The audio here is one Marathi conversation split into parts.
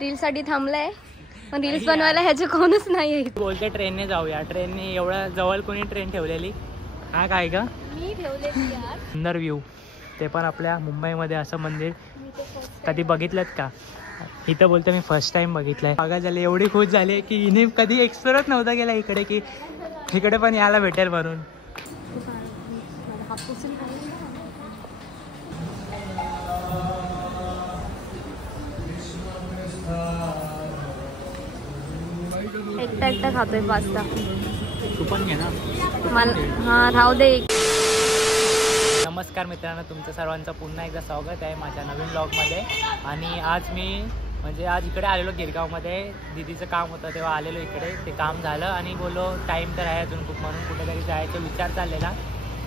रील्स साठी थांबलाय पण रील्स बनवायला ह्याचे कोणच नाही. बोलते ट्रेनने जाऊया, ट्रेनने एवढं जवळ कोणी ट्रेन ठेवलेली. हा काय का मी ठेवलेली यार. सुंदर व्ह्यू, ते पण आपल्या मुंबईमध्ये असं मंदिर कधी बघितलं का? इथं बोलते मी फर्स्ट टाइम बघितलंय. बघा झाले एवढी खुश झाली की हिने कधी एक्सप्लोरच नव्हता गेला इकडे, की इकडे पण यायला भेटेल म्हणून. एकटा एकटा खातोय पास्ता. तू पण घे ना. हा राहू दे. नमस्कार मित्रांनो, तुमचं सर्वांचं पुन्हा एकदा स्वागत आहे माझ्या नवीन ब्लॉगमध्ये. आणि आज मी म्हणजे आज इकडे आलेलो गिरगावमध्ये. दीदीचं काम होतं तेव्हा आलेलो इकडे. ते काम झालं आणि बोललो टाईम तर आहे अजून खूप, म्हणून कुठेतरी जायचा विचार चाललेला.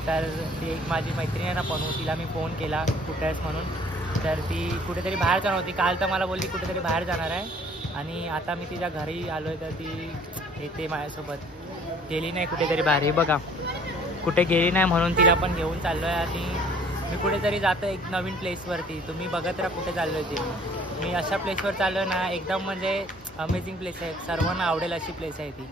तर ती एक माझी मैत्रीण आहे ना पनू, तिला मी फोन केला कुठे आहेस म्हणून. तर ती कुठेतरी बाहेर जाणार होती. काल तर मला बोलली कुठेतरी बाहेर जाणार आहे आणि आता मी तिच्या घरी आलो आहे. तर ती येते माझ्यासोबत. गेली नाही कुठेतरी बाहेर. हे बघा कुठे गेली नाही म्हणून तिला पण घेऊन चाललो आहे. आणि मी कुठेतरी जातो एक नवीन प्लेसवरती. तुम्ही बघत राहा कुठे चाललो आहे ती. मी अशा प्लेसवर चाललो ना, एकदम म्हणजे अमेझिंग प्लेस आहे, सर्वांना आवडेल अशी प्लेस आहे ती.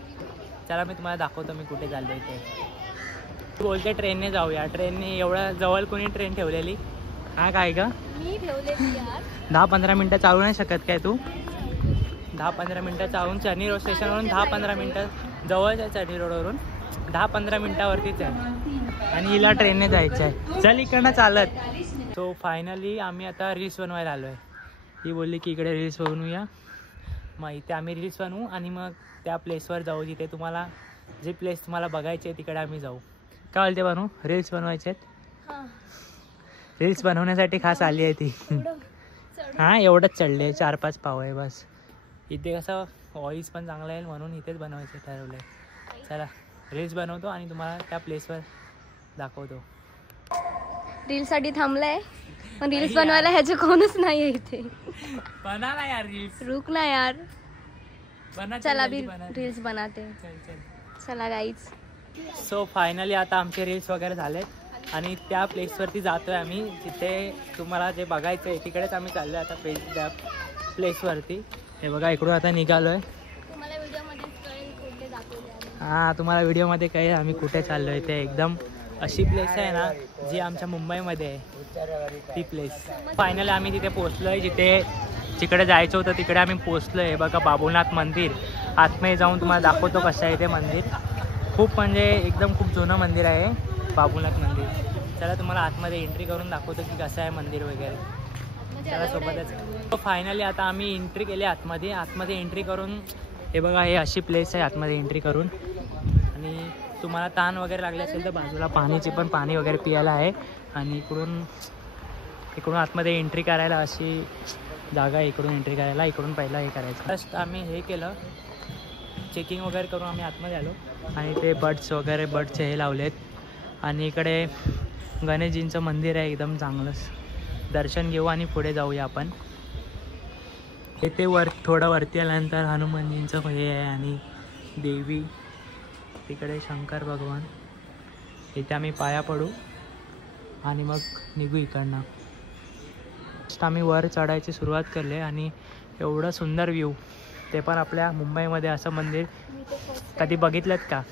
चला मी तुम्हाला दाखवतो मी कुठे चाललो आहे ते. बोलते ट्रेनने जाऊया, ट्रेनने एवढं जवळ कोणी ट्रेन ठेवलेली. हा काय का मी ठेवलेली यार. 10-15 मिनटं चालू नाही शकत काय तू? 10-15 मिनटं चालून चर्नी रोड स्टेशनवरून 10-15 मिनटं जवळच आहे. चर्नी रोडवरून 10-15 मिनटावरतीच आहे आणि हिला ट्रेनने जायचं आहे. चल इकडनं चालत. सो फायनली आम्ही आता रील्स बनवायला आलो आहे. ही बोलली की इकडे रील्स बनवूया. मग इथे आम्ही रील्स बनवू आणि मग त्या प्लेसवर जाऊ जिथे तुम्हाला जे प्लेस तुम्हाला बघायचे आहे तिकडे आम्ही जाऊ. काय बोलते बनवू? रील्स बनवायचे आहेत. रील्स बनवण्यासाठी खास आली आहे ती. हां एवढंच चढले, 4-5 पाव आहे बस. इथे कसं व्हॉइस पण चांगला आहे म्हणून इथेच बनवायचं ठरवलं आहे. चला रील्स बनवतो आणि तुम्हाला त्या प्लेसवर दाखवतो. रील्स साठी थांबलाय पण रील्स बनवायला ह्याचे कोणच नाही इथे. बना ना यार रील्स. रुक ना यार. बना. चला भी रील्स बनाते. चल. चला गाईज. सो फायनली आता आमचे रील्स वगैरे झालेत आणि त्या प्लेसवरती जातोय आम्ही जिथे तुम्हाला जे बघायचं आहे तिकडेच आम्ही चाललो आहे आता त्या प्लेसवरती. हे बघा इकडून आता निघालो आहे. हां तुम्हाला व्हिडिओमध्ये कळेल आम्ही कुठे चाललो आहे ते. एकदम अशी प्लेस आहे ना जी आमच्या मुंबईमध्ये आहे ती प्लेस. फायनली आम्ही तिथे पोचलो आहे जिकडे जायचं होतं तिकडे आम्ही पोचलो आहे. बघा बाबुनाथ मंदिर. आतमध्ये जाऊन तुम्हाला दाखवतो कसं आहे ते मंदिर. खूप म्हणजे एकदम खूप जुनं मंदिर आहे बाबुनाथ मंदिर. चला तुम्हाला आतमध्ये एंट्री करून दाखवतो की कसं आहे मंदिर वगैरे. त्याला सोबतच फायनली आता आम्ही एंट्री केली आतमध्ये एंट्री करून. हे बघा हे अशी प्लेस आहे आतमध्ये एंट्री करून. आणि तुम्हाला ताण वगैरे लागले असेल तर बाजूला पाणीची पण पाणी वगैरे पियायला आहे. आणि इकडून आतमध्ये एंट्री करायला अशी जागा आहे. इकडून एंट्री करायला इकडून पहिला हे करायचं. फर्स्ट आम्ही हे केलं, चेकिंग वगैरे करून आम्ही आतमध्ये आलो. आणि ते बर्ड्सचे हे लावलेत. आणि इकडे गणेशजींचं मंदिर आहे एकदम चांगलंच. दर्शन घेऊ आणि पुढे जाऊया आपण. इथे थोडं वरती आल्यानंतर हनुमानजींचं हे आहे आणि देवी तिकडे शंकर भगवान. इथे आम्ही पाया पडू आणि मग निघू इकडनं. आम्ही वर चढायची सुरुवात केली आणि एवढं सुंदर व्ह्यू, ते पण आपल्या मुंबईमध्ये असं मंदिर कधी बघितलं का?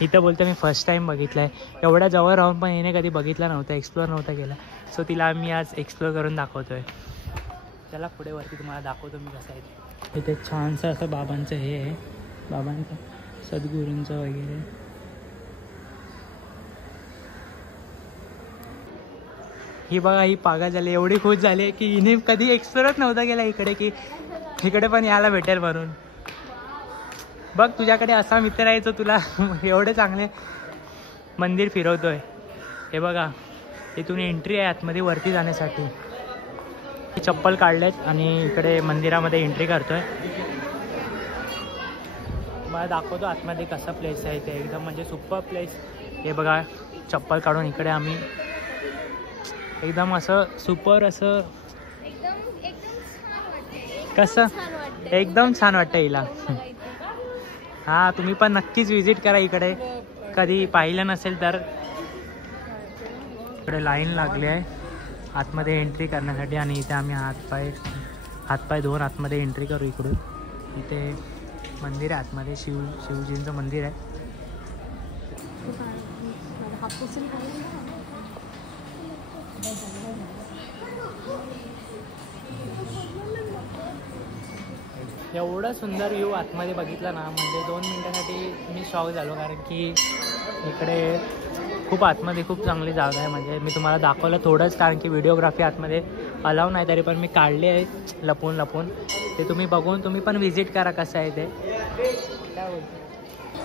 इथं बोलते मी फर्स्ट टाईम बघितलं आहे. एवढ्या जवळ राहून पण हिने कधी बघितलं नव्हतं, एक्सप्लोअर नव्हतं केलं. सो तिला आम्ही आज एक्सप्लोअर करून दाखवतो आहे. त्याला पुढे वरती तुम्हाला दाखवतो मी कसं आहे. इथे छानसं असं बाबांचं हे आहे, बाबांचं सद्गुरूंचं वगैरे. ही बघा ही पागल झाली, एवढी खुश झाली की हिने कधी एक्सप्लोअरच नव्हता केला इकडे, की इकडे पण यायला भेटेल म्हणून. बघ तुझ्याकडे असा मित्र आहे जो तुला एवढे चांगले मंदिर फिरवतोय. हे बघा इथून एंट्री आहे आतमध्ये वरती जाण्यासाठी. चप्पल काढलेत आणि इकडे मंदिरामध्ये एंट्री करतोय. मला दाखवतो आतमध्ये कसा प्लेस आहे ते. एकदम म्हणजे सुपर प्लेस. हे बघा चप्पल काढून इकडे आम्ही एकदम असं सुपर असं कसं एकदम छान वाटतं हिला. हां तुम्ही पण नक्कीच विजिट करा इकडे, कधी पाहिलं नसेल तर. इकडे लाईन लागली आहे आतमध्ये एंट्री करण्यासाठी आणि इथे आम्ही हातपाय धुवून आतमध्ये एंट्री करू इकडून. इथे मंदिर आहे आतमध्ये, शिवजींचं मंदिर आहे. एवढं सुंदर व्ह्यू आतमध्ये बघितला ना, म्हणजे 2 मिनिटांसाठी मी शॉक झालो. कारण की इकडे खूप आतमध्ये खूप चांगली जागा आहे. म्हणजे मी तुम्हाला दाखवलं थोडंच, कारण की व्हिडिओग्राफी आतमध्ये अलाव नाही, तरी पण मी काढली आहे लपून. ते तुम्ही बघून तुम्ही पण व्हिजिट करा कसं आहे ते.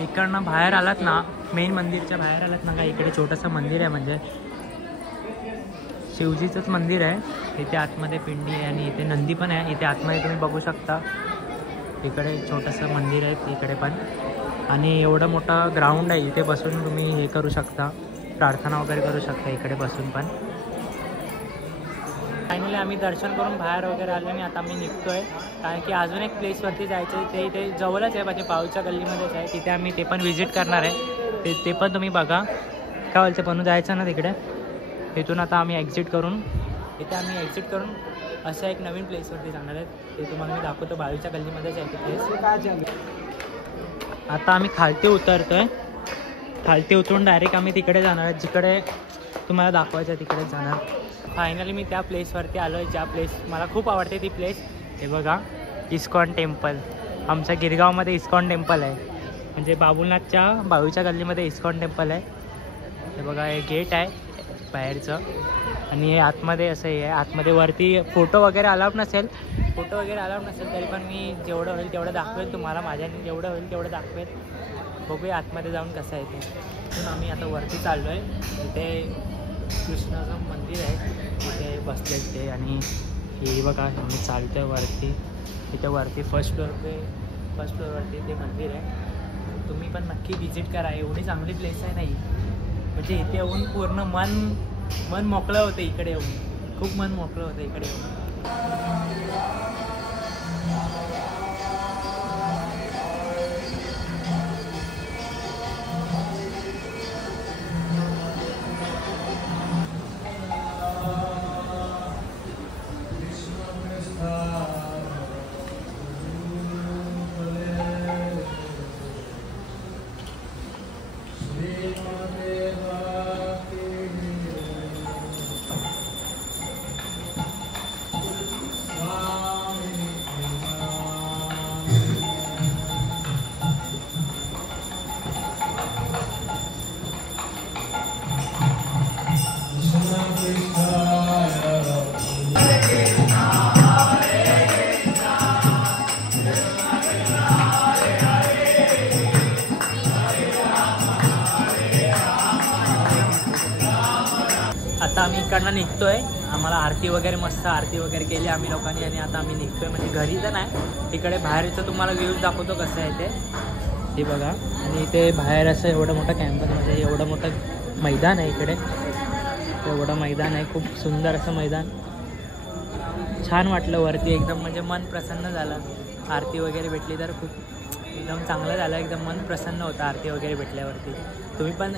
इकडनं बाहेर आलात ना, मेन मंदिरच्या बाहेर आलात ना का, इकडे छोटंसं मंदिर आहे. म्हणजे शिवजीचंच मंदिर आहे. इथे आतमध्ये पिंडी आहे आणि इथे नंदी पण आहे. इथे आतमध्ये तुम्ही बघू शकता. इकडे छोटंसं मंदिर आहे इकडे पण. आणि एवढं मोठा ग्राउंड आहे. इथे बसून तुम्ही हे करू शकता, प्रार्थना वगैरे करू शकता इकडे बसून पण. फायनली आम्ही दर्शन करून बाहेर वगैरे आलो आणि आता आम्ही निघतो आहे. कारण की अजून एक प्लेसवरती जायचं आहे. ते इथे जवळच आहे, म्हणजे पाऊच्या गल्लीमध्येच आहे. तिथे आम्ही ते पण व्हिजिट करणार आहे. ते पण तुम्ही बघा. काय बोलते पण जायचं ना तिकडे. तिथून आता आम्ही एक्झिट करून असं एक नवीन प्लेसवरती जाणार आहे. ते तुम्हाला मी दाखवतो. बाळूच्या गल्लीमध्येच आहे ते प्लेस. आता आम्ही खालती उतरतोय. खालती उतरून डायरेक्ट आम्ही तिकडे जाणार आहे, जिकडे तुम्हाला दाखवायचं आहे तिकडेच जाणार. फायनली मी त्या प्लेसवरती आलो आहे, ज्या प्लेस मला खूप आवडते ती प्लेस. हे बघा, इस्कॉन टेम्पल. आमच्या गिरगावमध्ये इस्कॉन टेम्पल आहे. म्हणजे बाबुलनाथच्या बाळूच्या गल्लीमध्ये इस्कॉन टेम्पल आहे. हे बघा, हे गेट आहे बाहेरचं. आणि हे आतमध्ये असं हे आहे. आतमध्ये वरती फोटो वगैरे अलाउड नसेल, तरी पण मी जेवढं होईल तेवढं दाखवेल तुम्हाला. माझ्याने जेवढं होईल तेवढं दाखवेल. बघूया आतमध्ये जाऊन कसं आहे ते. म्हणून आम्ही आता वरती चाललो आहे. तिथे कृष्णाचं मंदिर आहे, तिथे बसले ते. आणि हे बघा, आम्ही चालतो आहे वरती. तिथे वरती फर्स्ट फ्लोअरवरती ते मंदिर आहे. तुम्ही पण नक्की व्हिजिट करा. एवढी चांगली प्लेस आहे नाही, म्हणजे इथे येऊन पूर्ण मन मोकळं होतं. इकडे येऊन खूप मन मोकळं होतं इकडे येऊन. आता आम्ही इकडनं निघतोय. आम्हाला आरती वगैरे केली आम्ही लोकांनी. आणि आता आम्ही निघतोय, म्हणजे घरी तर नाही, तिकडे बाहेरचं तुम्हाला व्ह्यूज दाखवतो कसं आहे ते. हे बघा. आणि इथे बाहेर असं एवढं मोठं कॅम्पस, म्हणजे एवढं मोठं मैदान आहे इकडे. एवढं मैदान आहे, खूप सुंदर असं मैदान. छान वाटलं वरती एकदम, म्हणजे मन प्रसन्न झालं. आरती वगैरे भेटली तर खूप एकदम चांगलं झालं. एकदम मन प्रसन्न होतं आरती वगैरे भेटल्यावरती. तुम्ही पण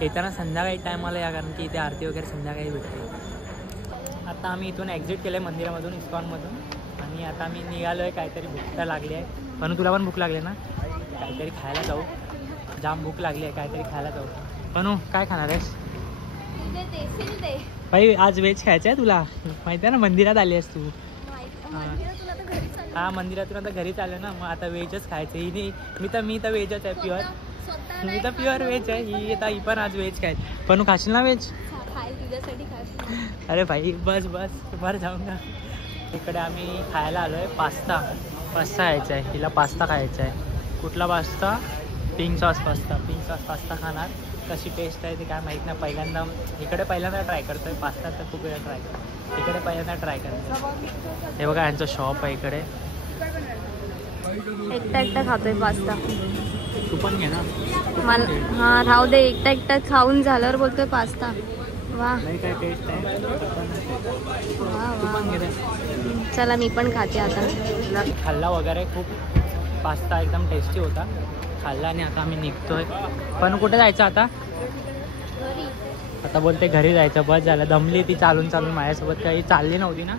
येताना संध्याकाळी टायमाला या, कारण की इथे आरती वगैरे संध्याकाळी भेटते. आता आम्ही इथून एक्झिट केलं आहे मंदिरामधून, इस्कॉनमधून. आणि आता आम्ही निघालो आहे. काहीतरी भूक तर लागली आहे. पण तुला पण भूक लागली ना, काहीतरी खायला जाऊ. जाम भूक लागली आहे, काहीतरी खायला जाऊ. पण काय खाणार आहेस? भाई आज व्हेज खायचं आहे तुला, माहिती आहे ना. मंदिरात आली आहेस तू. हां, मंदिरातून आता घरी चाललं ना, मग आता व्हेजच खायचं. मी तर व्हेजच आहे, प्युअर. मी तर प्युअर व्हेज आहे. ही पण आज व्हेज खाय. पण खाशील ना व्हेज? अरे भाई बस बरं जाऊन का. इकडे आम्ही खायला आलो आहे. पास्ता खायचा आहे. हिला पास्ता खायचा आहे. कुठला पास्ता? पिंक सॉस पास्ता खाणार. कशी टेस्ट आहे ते काय माहीत नाही. पहिल्यांदा ट्राय करतोय पास्ता. तर खूप वेळा ट्राय करतो. इकडे पहिल्यांदा ट्राय करतो. हे बघा, यांचं शॉप आहे इकडे. एकटा खातोय पास्ता. तू पण घे ना. मला हां राहू दे. एकटा खाऊन झाल्यावर बोलतोय पास्ता. वा, काय टेस्ट आहे. वा. चला मी पण खाते आता. खाल्ला वगैरे खूप. पास्ता एकदम टेस्टी होता. खाल्ला आणि आता आम्ही निघतोय. पण कुठे जायचं आता? आता बोलते घरी जायचं, बस झालं. दमली ती चालून चालून, माझ्यासोबत काही चालली नव्हती ना,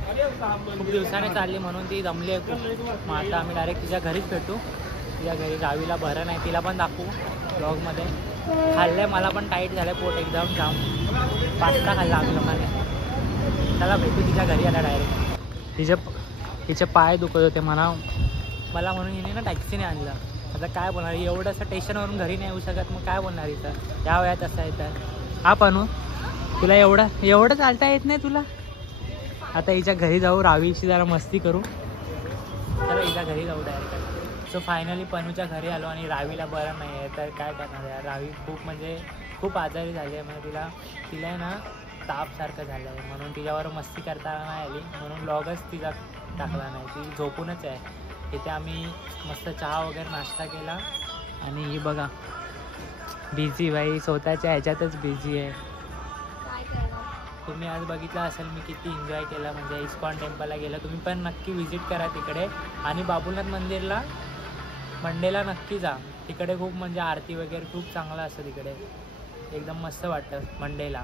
खूप दिवसाने चालली म्हणून ती दमली आहे खूप. मग आता आम्ही डायरेक्ट तिच्या घरीच भेटू. तिच्या घरी रावीला बरं नाही, तिला पण दाखवू ब्लॉगमध्ये. खाल्लं मला पण टाईट झालं पोट एकदम जाम. पास्ता खाल्ला आम्ही लोकांनी. त्याला भेटू तिच्या घरी आला डायरेक्ट. तिचे पाय दुखत होते मला म्हणून हिने ना टॅक्सीने आणलं. आता काय बोलणार, एवढंसं स्टेशनवरून घरी नाही येऊ शकत, मग काय बोलणार इथं या वयात असं येतं. हा पनू, तुला एवढं चालता येत नाही तुला. आता हिच्या घरी जाऊ, रावीची जरा मस्ती करू. चला हिच्या घरी जाऊ डायरेक्ट. सो फायनली पनूच्या घरी आलो आणि रावीला बरं नाही आहे, तर काय करणार यार. रावी खूप आजारी झाली आहे. म्हणजे तिला आहे ना तापसारखं झालं आहे, म्हणून तिच्यावर मस्ती करता नाही आली, म्हणून व्लॉगच तिचा टाकला नाही. ती झोपूनच आहे. इथे आम्ही मस्त चहा वगैरे नाश्ता केला आणि ही बघा बिझी बाई, स्वतःच्या ह्याच्यातच बिझी आहे. तुम्ही आज बघितलं असेल मी किती एन्जॉय केला. म्हणजे इस्कॉन टेम्पलला गेलं, तुम्ही पण नक्की विजिट करा तिकडे. आणि बाबुनाथ मंदिरला मंडेला नक्की जा. तिकडे खूप म्हणजे आरती वगैरे खूप चांगलं असतं तिकडे, एकदम मस्त वाटतं मंडेला.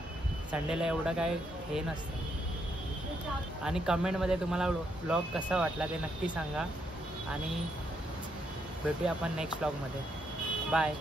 संडेला एवढं काय हे नसतं. आणि कमेंटमध्ये तुम्हाला व्लॉग कसा वाटला ते नक्की सांगा. आणि भेटूया आपण नेक्स्ट व्लॉगमध्ये. बाय.